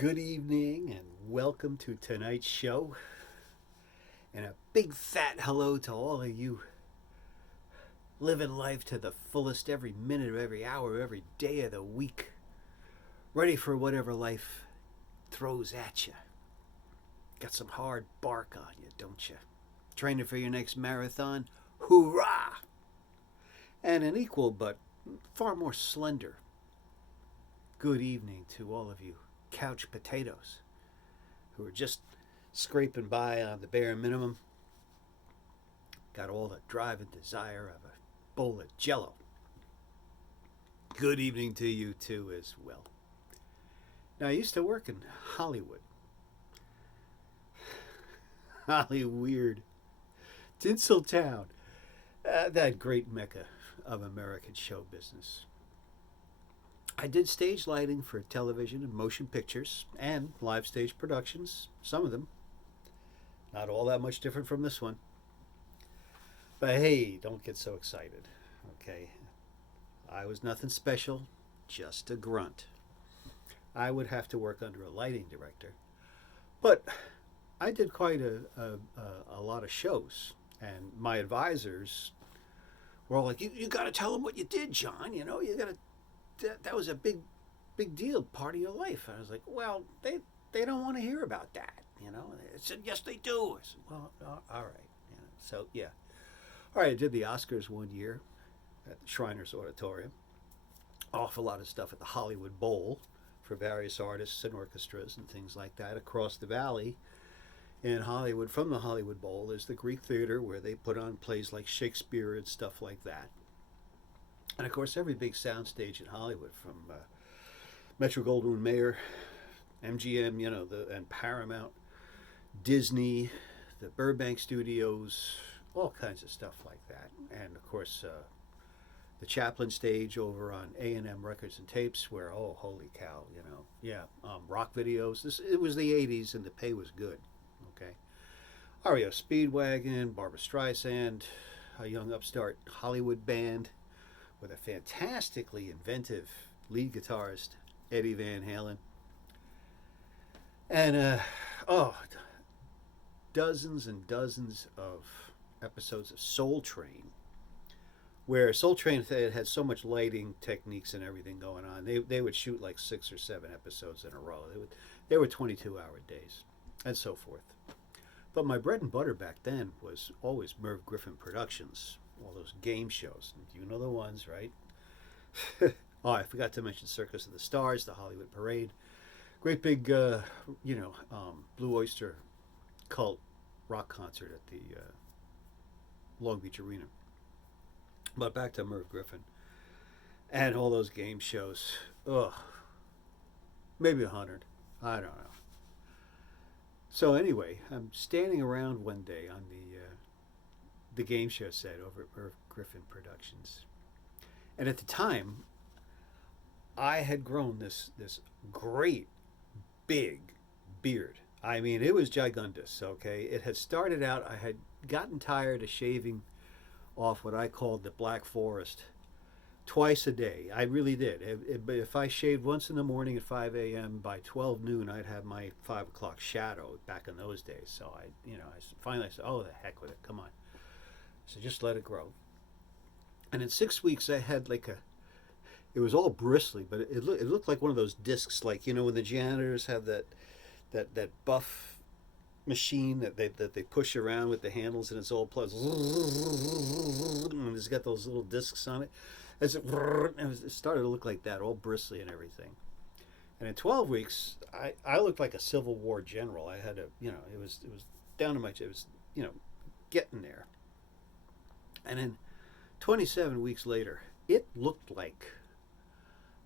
Good evening and welcome to tonight's show. And a big fat hello to all of you living life to the fullest every minute of every hour, every day of the week. Ready for whatever life throws at you. Got some hard bark on you, don't you? Training for your next marathon? Hoorah! And an equal but far more slender good evening to all of you couch potatoes who are just scraping by on the bare minimum. Got all the drive and desire of a bowl of jello. Good evening to you too as well. Now, I used to work in Hollywood. Hollyweird. Tinseltown. That great mecca of American show business. I did stage lighting for television and motion pictures and live stage productions, some of them. Not all that much different from this one. But hey, don't get so excited, okay? I was nothing special, just a grunt. I would have to work under a lighting director. But I did quite a lot of shows, and my advisors were all like, you got to tell them what you did, John. You know, you got to. That was a big deal, part of your life. I was like, well, they don't want to hear about that, you know. They said, yes, they do. I said, well, all right. You know, so, yeah. All right, I did the Oscars one year at the Shriners Auditorium. Awful lot of stuff at the Hollywood Bowl for various artists and orchestras and things like that. Across the valley in Hollywood, from the Hollywood Bowl, is the Greek Theater where they put on plays like Shakespeare and stuff like that. And of course, every big soundstage in Hollywood, from Metro-Goldwyn-Mayer, MGM, you know, and Paramount, Disney, the Burbank Studios, all kinds of stuff like that. And of course, the Chaplin stage over on A&M Records and Tapes, where, oh, holy cow, you know, yeah, rock videos. It was the 80s, and the pay was good, okay? REO Speedwagon, Barbra Streisand, a young upstart Hollywood band, with a fantastically inventive lead guitarist, Eddie Van Halen. And, dozens and dozens of episodes of Soul Train, where Soul Train had so much lighting techniques and everything going on. They would shoot like 6 or 7 episodes in a row. They were 22-hour days, and so forth. But my bread and butter back then was always Merv Griffin Productions, all those game shows. You know the ones, right? Oh, I forgot to mention Circus of the Stars, the Hollywood Parade. Great big, Blue Oyster Cult rock concert at the Long Beach Arena. But back to Merv Griffin and all those game shows. Ugh. Maybe 100. I don't know. So anyway, I'm standing around one day on the game show set over at Merv Griffin Productions. And at the time, I had grown this great big beard. I mean, it was gigundous, okay? It had started out, I had gotten tired of shaving off what I called the Black Forest twice a day. I really did. If I shaved once in the morning at 5 a.m., by 12 noon, I'd have my 5 o'clock shadow back in those days. So I finally said, oh, the heck with it, come on. So just let it grow. And in 6 weeks, I had it was all bristly, but it looked like one of those discs, like, you know, when the janitors have that buff machine that they push around with the handles, and it's all plugged, and it's got those little discs on it. It started to look like that, all bristly and everything. And in 12 weeks, I looked like a Civil War general. I had it was down to it was, getting there. And then 27 weeks later, it looked like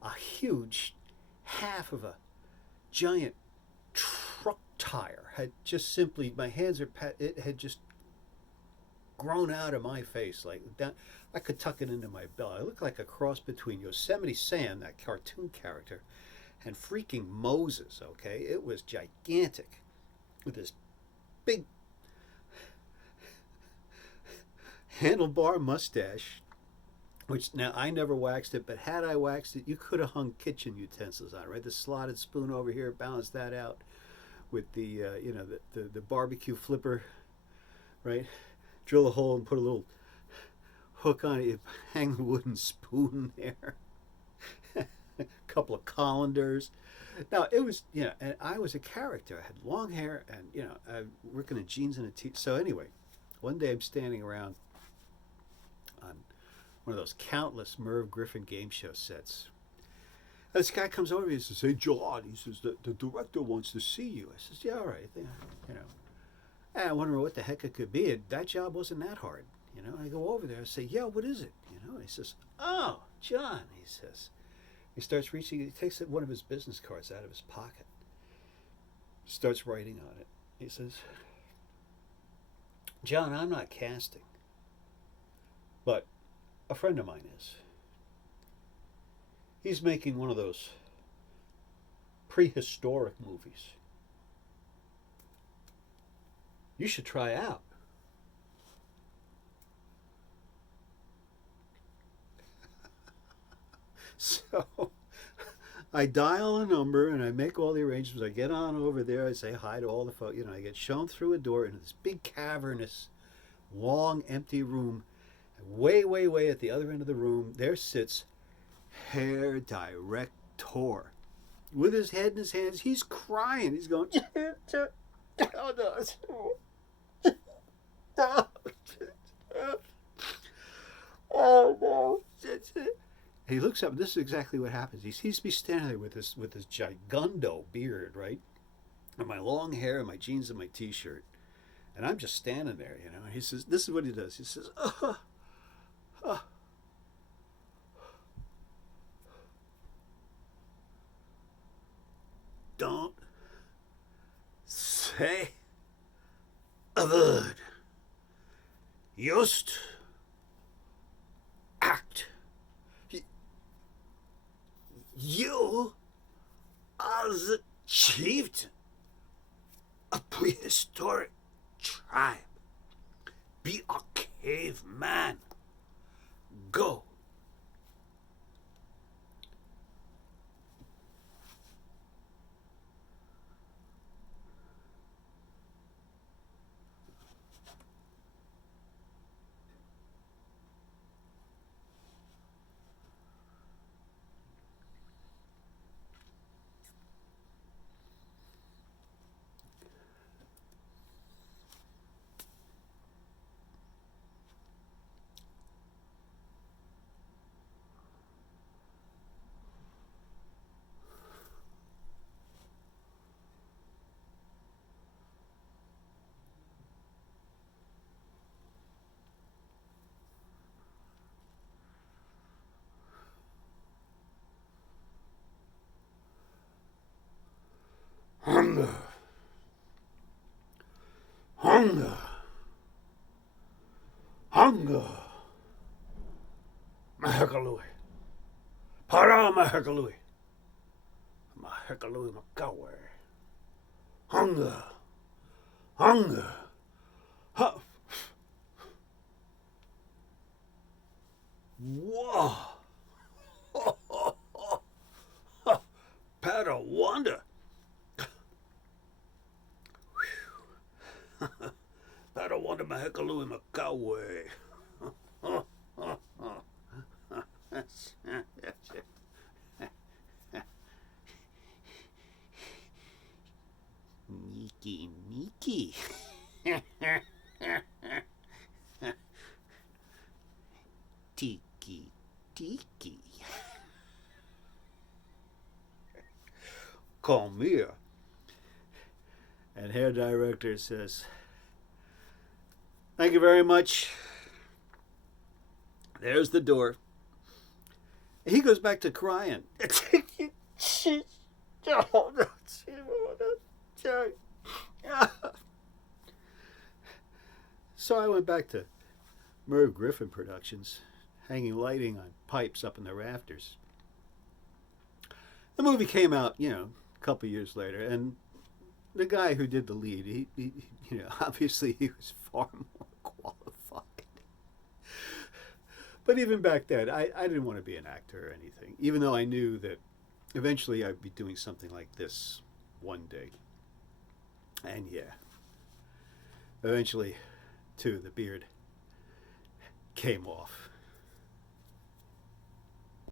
a huge half of a giant truck tire had just simply, my hands it had just grown out of my face like that. I could tuck it into my belt. I looked like a cross between Yosemite Sam, that cartoon character, and freaking Moses, okay? It was gigantic with this big handlebar mustache Which now I never waxed it, but had I waxed it, you could have hung kitchen utensils on it, right? The slotted spoon over here, balance that out with the the barbecue flipper, right? Drill a hole and put a little hook on it. You hang the wooden spoon there. A couple of colanders. Now it was and I was a character. I had long hair and I working in jeans and a t. So anyway, one day I'm standing around on one of those countless Merv Griffin game show sets. And this guy comes over to me and says, "Hey, John," he says, the director wants to see you. I says, "Yeah, all right." And I wonder what the heck it could be. That job wasn't that hard. I go over there. I say, "Yeah, what is it?" He says, "Oh, John," he says. He starts reaching, he takes one of his business cards out of his pocket, starts writing on it. He says, "John, I'm not casting, but a friend of mine is. He's making one of those prehistoric movies. You should try out." So I dial a number and I make all the arrangements. I get on over there. I say hi to all the folks. I get shown through a door into this big cavernous, long, empty room. And way, way, way at the other end of the room, there sits Hair Director with his head in his hands. He's crying. He's going, "Oh no, oh no." He looks up, and this is exactly what happens. He sees me standing there with this gigundo beard, right? And my long hair and my jeans and my t-shirt. And I'm just standing there, And he says, this is what he does. He says, "Don't say a word. Just act. You are the chieftain of prehistoric tribe. Be a caveman. Go." Hunger. Hunger. Hunger. Mahakalui. Para Mahakalui. Mahakalui Makawe. Hunger. Hunger. Ha. Whoa. Padawanda. Padawanda Mahakalui Makawe. Niki, Niki. Tiki, Tiki. Come here. And Hair Director says, "Thank you very much." There's the door. He goes back to crying. So I went back to Merv Griffin Productions, hanging lighting on pipes up in the rafters. The movie came out, a couple years later, and the guy who did the lead, obviously he was far more qualified. But even back then, I didn't want to be an actor or anything, even though I knew that eventually I'd be doing something like this one day. And yeah, eventually, too, the beard came off.